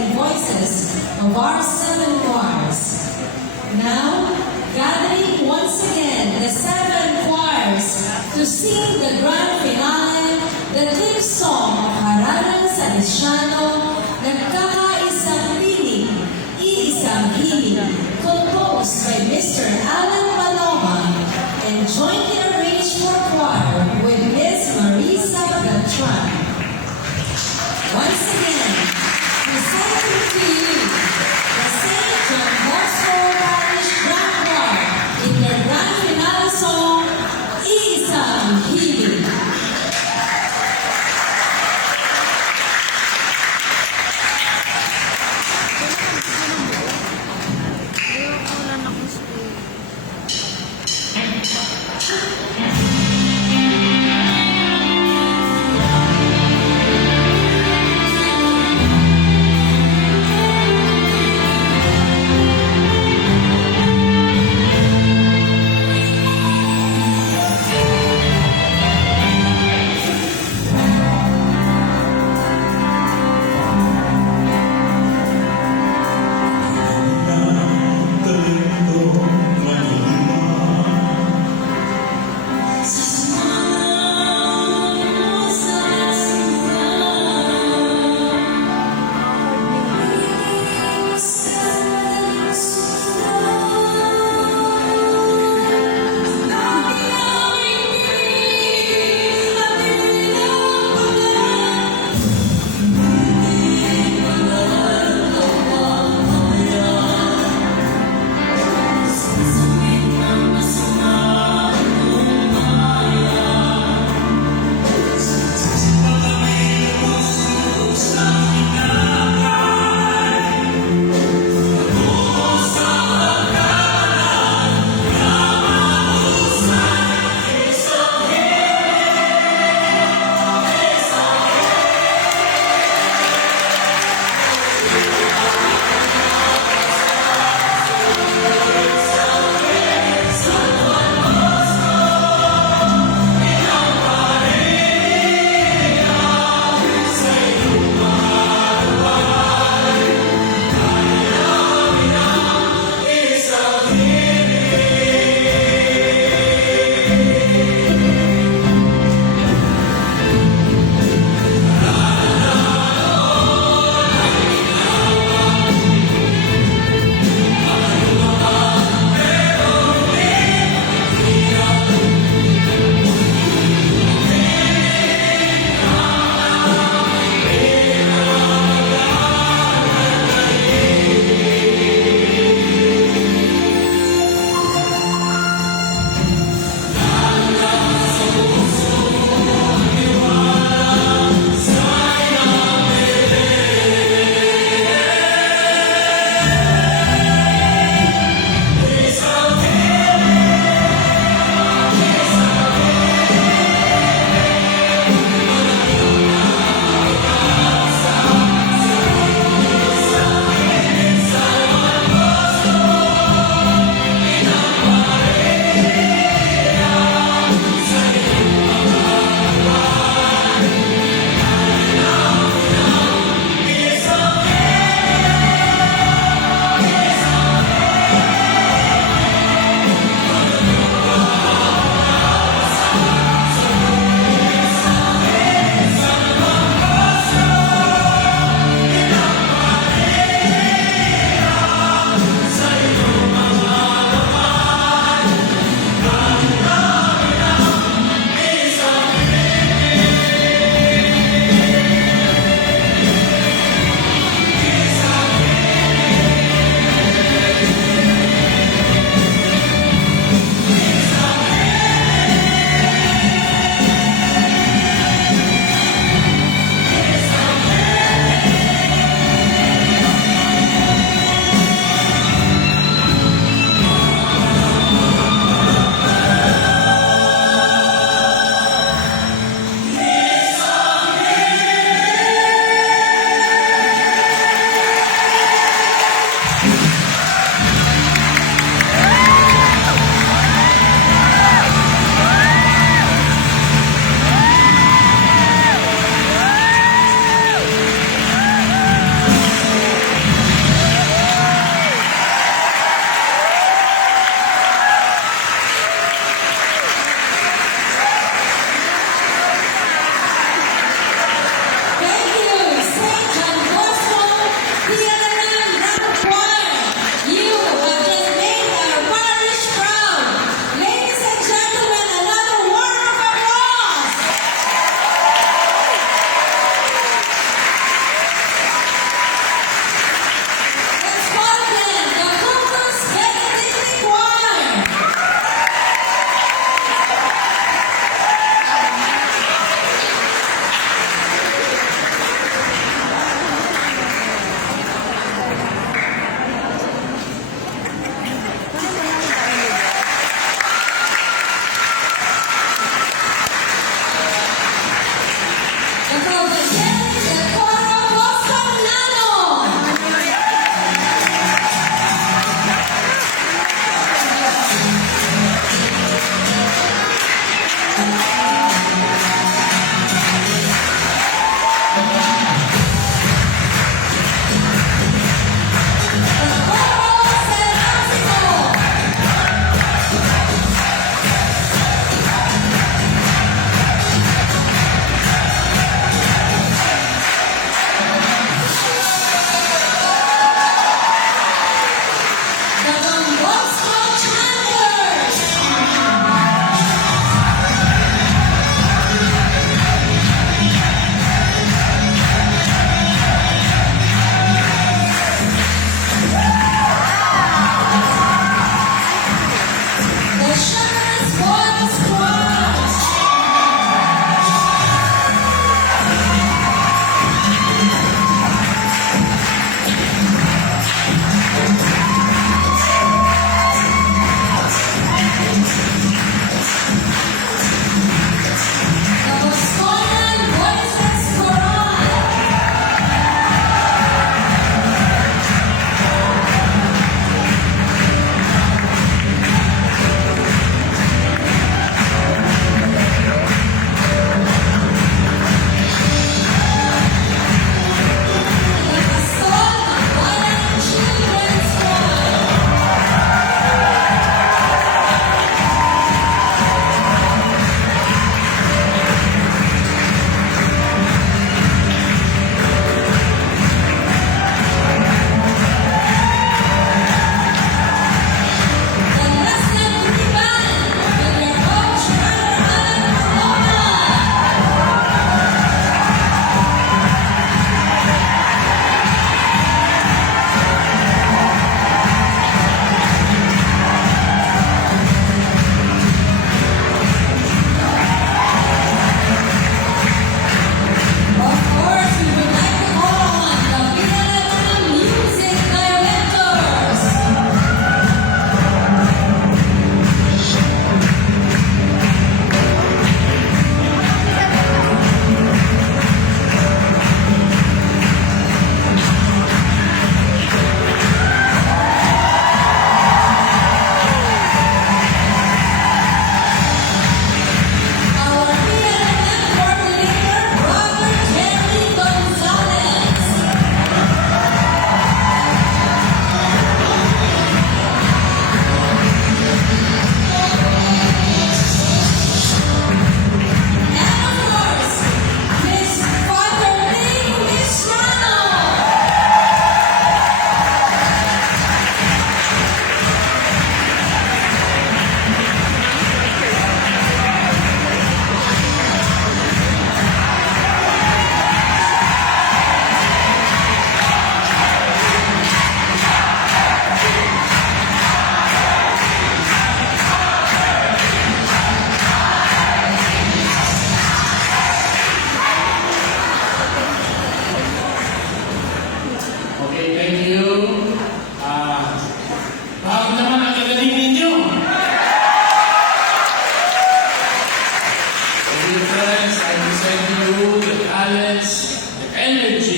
and voices of our 7 choirs. Now, gathering once again the 7 choirs to sing the grand finale, the theme song of Haralan Salesiano, Nagkakaisang Piling, Iisang Hiling, composed by Mr. Alan Paloma and jointly arranged for choir with Ms. Marisa Beltran. Once again, presenting to you the St. John Bosco Parish Grand Choir in their grand finale song, Iisang Hiling.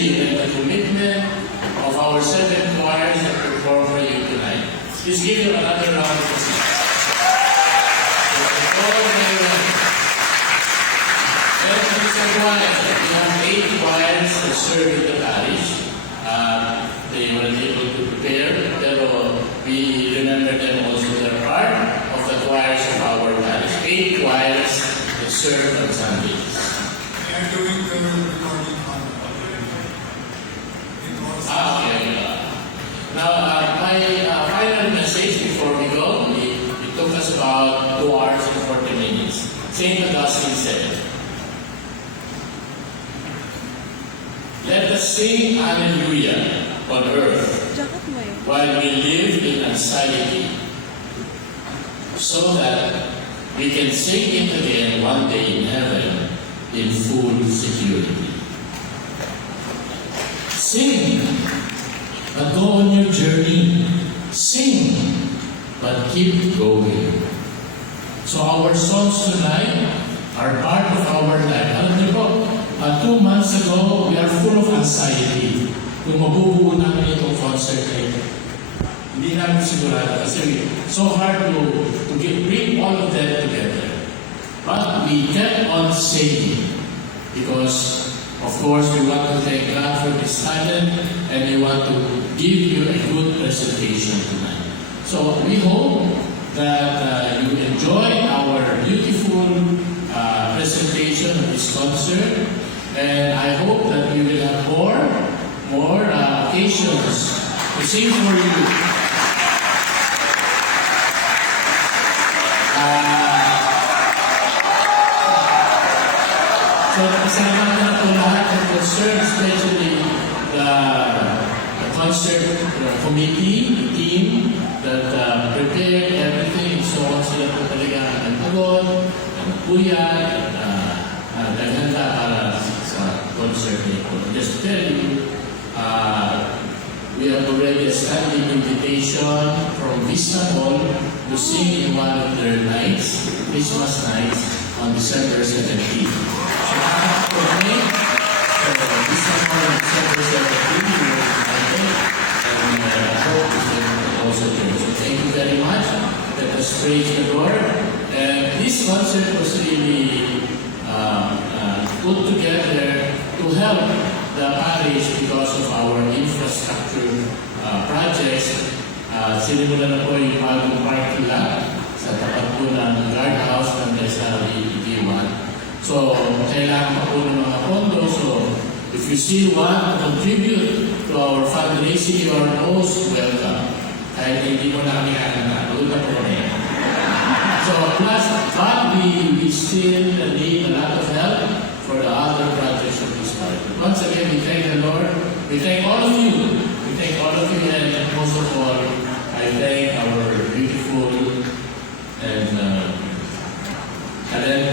energy and the commitment of our 7 choirs that perform for you tonight. Please give them another round of applause. And Mr. Choirs, we have 8 choirs that serve in the parish. They were able to prepare, pero we remember them also. They're part of the choirs of our parish. 8 choirs that serve on Sundays. They are doing the recording on Okay. Now, my final message before we go, it took us about 2 hours and 40 minutes. St. Augustine said, "Let us sing Hallelujah on earth while we live in anxiety, so that we can sing it again one day in heaven in full security." Sing, but go on your journey. Sing, but keep going. So our songs tonight are part of our life. Alam niyo po, 2 months ago, we are full of anxiety. Kung mabubuo namin itong concert na ito. Hindi namin sigurado kasi so hard to bring all of that together. But we kept on singing because, of course, we want to thank God for this talent and we want to give you a good presentation tonight. So we hope that you enjoy our beautiful presentation of this concert, and I hope that we will have more occasions to sing for you. So kasama na po lahat ng concern, especially the concert committee team that prepared everything. So sila po talaga ang pagod, ang kuya, at naghanda para sa concert nito. Just to tell you, we have already a standing invitation from Vista Hall to sing in one of their nights, Christmas nights, on December 17th. So after me, Vista Hall on December 17th, we will be and I hope you can also join. So thank you very much. Let us praise the Lord. And this concert was really put together to help the parish because of our infrastructure projects. Sinimulan na po yung bagong parking lot sa tapat po ng guardhouse ng SRE Iwan. So, kailangan pa po ng mga pondo. So, if you still want to contribute to our fundraising, you are most welcome. Kahit hindi mo na kami kakanta, doon na po na yan. So, plus, but we still need a lot of help for the other projects of this party. Once again, we thank the Lord. We thank all of you. We thank all of you, and most of all, I thank our beautiful and talented